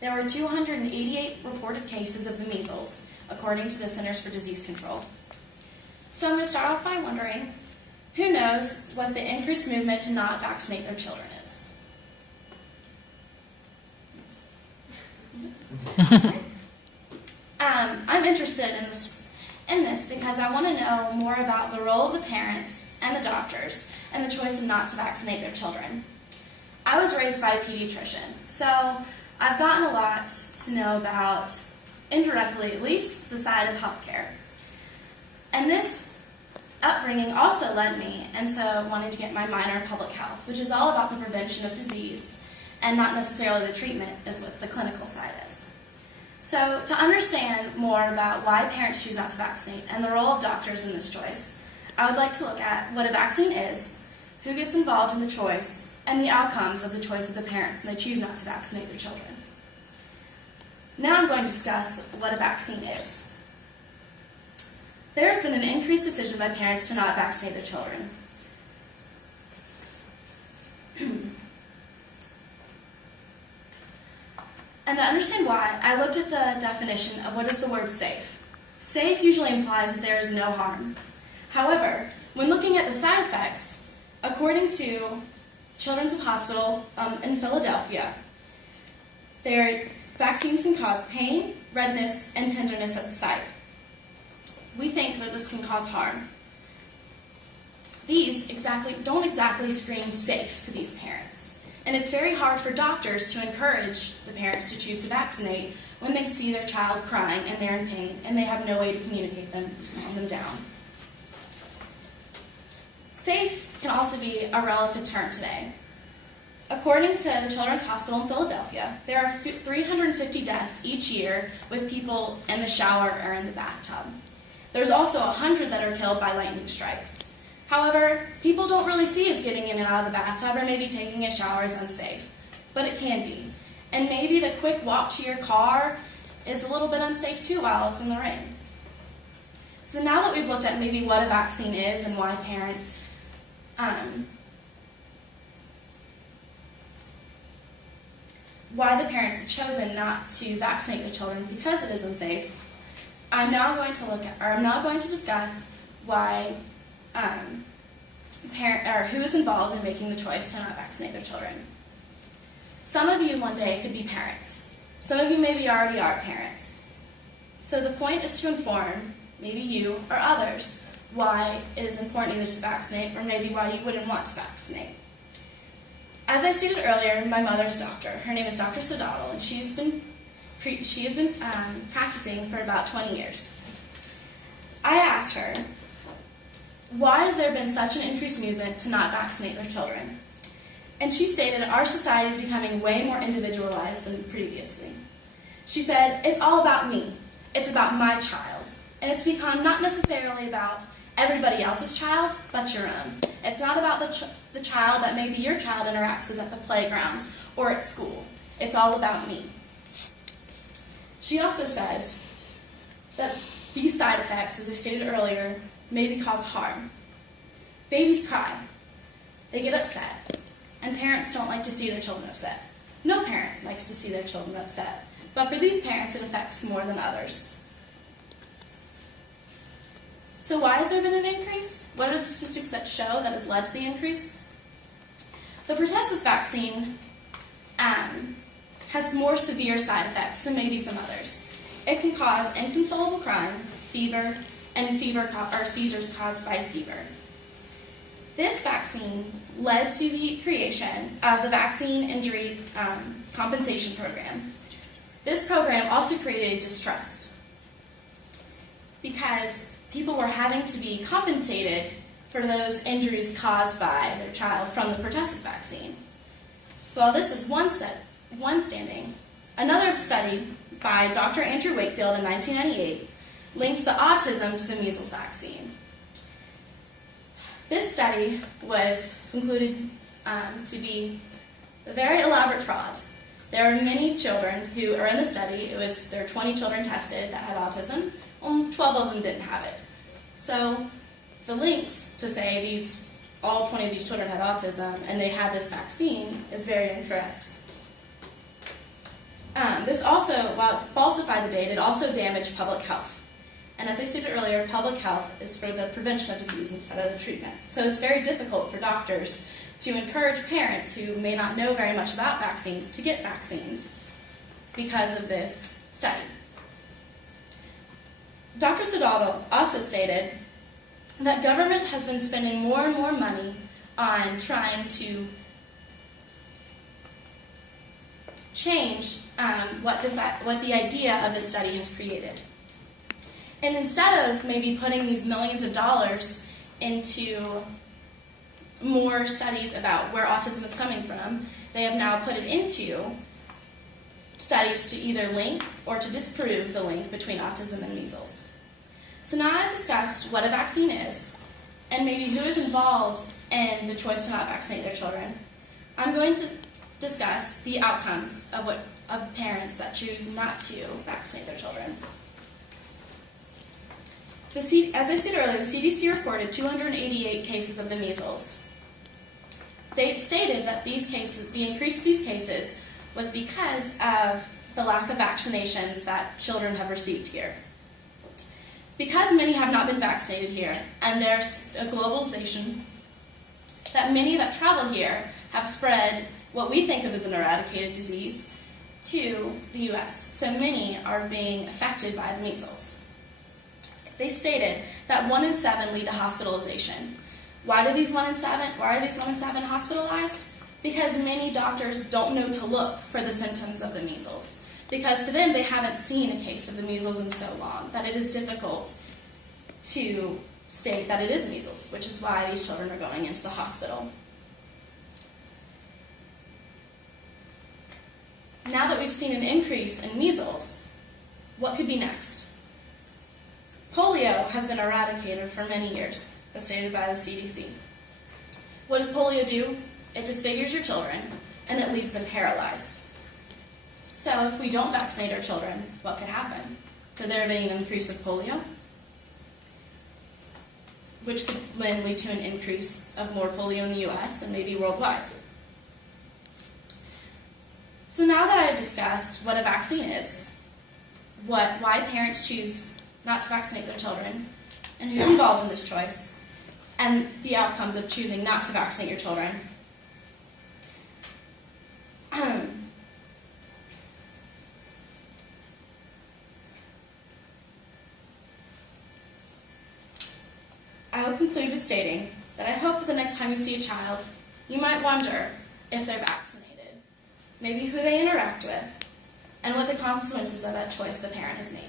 there were 288 reported cases of the measles, according to the Centers for Disease Control. So I'm going to start off by wondering, who knows what the increased movement to not vaccinate their children is? I'm interested in this because I want to know more about the role of the parents and the doctors and the choice of not to vaccinate their children. I was raised by a pediatrician, so I've gotten a lot to know about, indirectly at least, the side of healthcare. And this upbringing also led me into wanting to get my minor in public health, which is all about the prevention of disease and not necessarily the treatment as what the clinical side is. So to understand more about why parents choose not to vaccinate and the role of doctors in this choice, I would like to look at what a vaccine is, who gets involved in the choice, and the outcomes of the choice of the parents when they choose not to vaccinate their children. Now I'm going to discuss what a vaccine is. There has been an increased decision by parents to not vaccinate their children. And to understand why, I looked at the definition of what is the word safe. Safe usually implies that there is no harm. However, when looking at the side effects, according to Children's Hospital in Philadelphia, their vaccines can cause pain, redness, and tenderness at the site. We think that this can cause harm. These don't exactly scream safe to these parents. And it's very hard for doctors to encourage the parents to choose to vaccinate when they see their child crying and they're in pain and they have no way to communicate them to calm them down. Safe can also be a relative term today. According to the Children's Hospital in Philadelphia, there are 350 deaths each year with people in the shower or in the bathtub. There's also 100 that are killed by lightning strikes. However, people don't really see as getting in and out of the bathtub or maybe taking a shower is unsafe, but it can be. And maybe the quick walk to your car is a little bit unsafe too while it's in the rain. So now that we've looked at maybe what a vaccine is and why parents why the parents have chosen not to vaccinate their children because it is unsafe, I'm now going to discuss why who is involved in making the choice to not vaccinate their children. Some of you one day could be parents. Some of you maybe already are parents. So the point is to inform, maybe you or others, why it is important either to vaccinate or maybe why you wouldn't want to vaccinate. As I stated earlier, my mother's doctor. Her name is Dr. Sodadal, and she has been practicing for about 20 years. I asked her, why has there been such an increased movement to not vaccinate their children? And she stated our society is becoming way more individualized than previously. She said, it's all about me. It's about my child. And it's become not necessarily about everybody else's child, but your own. It's not about the child that maybe your child interacts with at the playground or at school. It's all about me. She also says that these side effects, as I stated earlier, maybe cause harm. Babies cry. They get upset. And parents don't like to see their children upset. No parent likes to see their children upset. But for these parents, it affects more than others. So why has there been an increase? What are the statistics that show that has led to the increase? The pertussis vaccine has more severe side effects than maybe some others. It can cause inconsolable crying, fever, and seizures caused by fever. This vaccine led to the creation of the Vaccine Injury Compensation Program. This program also created distrust because people were having to be compensated for those injuries caused by their child from the pertussis vaccine. So while this is one standing, another study by Dr. Andrew Wakefield in 1998 linked the autism to the measles vaccine. This study was concluded to be a very elaborate fraud. There are many children who are in the study. There were 20 children tested that had autism. Only 12 of them didn't have it. So the links to say all 20 of these children had autism and they had this vaccine is very incorrect. This also, while it falsified the data, it also damaged public health. And as I stated earlier, public health is for the prevention of disease instead of the treatment. So it's very difficult for doctors to encourage parents who may not know very much about vaccines to get vaccines because of this study. Dr. Soldado also stated that government has been spending more and more money on trying to change what the idea of this study has created. And instead of maybe putting these millions of dollars into more studies about where autism is coming from, they have now put it into studies to either link or to disprove the link between autism and measles. So now I've discussed what a vaccine is and maybe who is involved in the choice to not vaccinate their children. I'm going to discuss the outcomes of parents that choose not to vaccinate their children. As I stated earlier, the CDC reported 288 cases of the measles. They stated that the increase of these cases was because of the lack of vaccinations that children have received here. Because many have not been vaccinated here, and there's a globalization, that many that travel here have spread what we think of as an eradicated disease to the U.S. So many are being affected by the measles. They stated that 1 in 7 lead to hospitalization. Why are these 1 in 7 hospitalized? Because many doctors don't know to look for the symptoms of the measles. Because to them, they haven't seen a case of the measles in so long that it is difficult to state that it is measles, which is why these children are going into the hospital. Now that we've seen an increase in measles, what could be next? Polio has been eradicated for many years, as stated by the CDC. What does polio do? It disfigures your children, and it leaves them paralyzed. So if we don't vaccinate our children, what could happen? Could there be an increase of polio? Which could then lead to an increase of more polio in the U.S. and maybe worldwide. So now that I've discussed what a vaccine is, why parents choose not to vaccinate their children, and who's involved in this choice, and the outcomes of choosing not to vaccinate your children, I will conclude with stating that I hope that the next time you see a child, you might wonder if they're vaccinated, maybe who they interact with, and what the consequences of that choice the parent has made.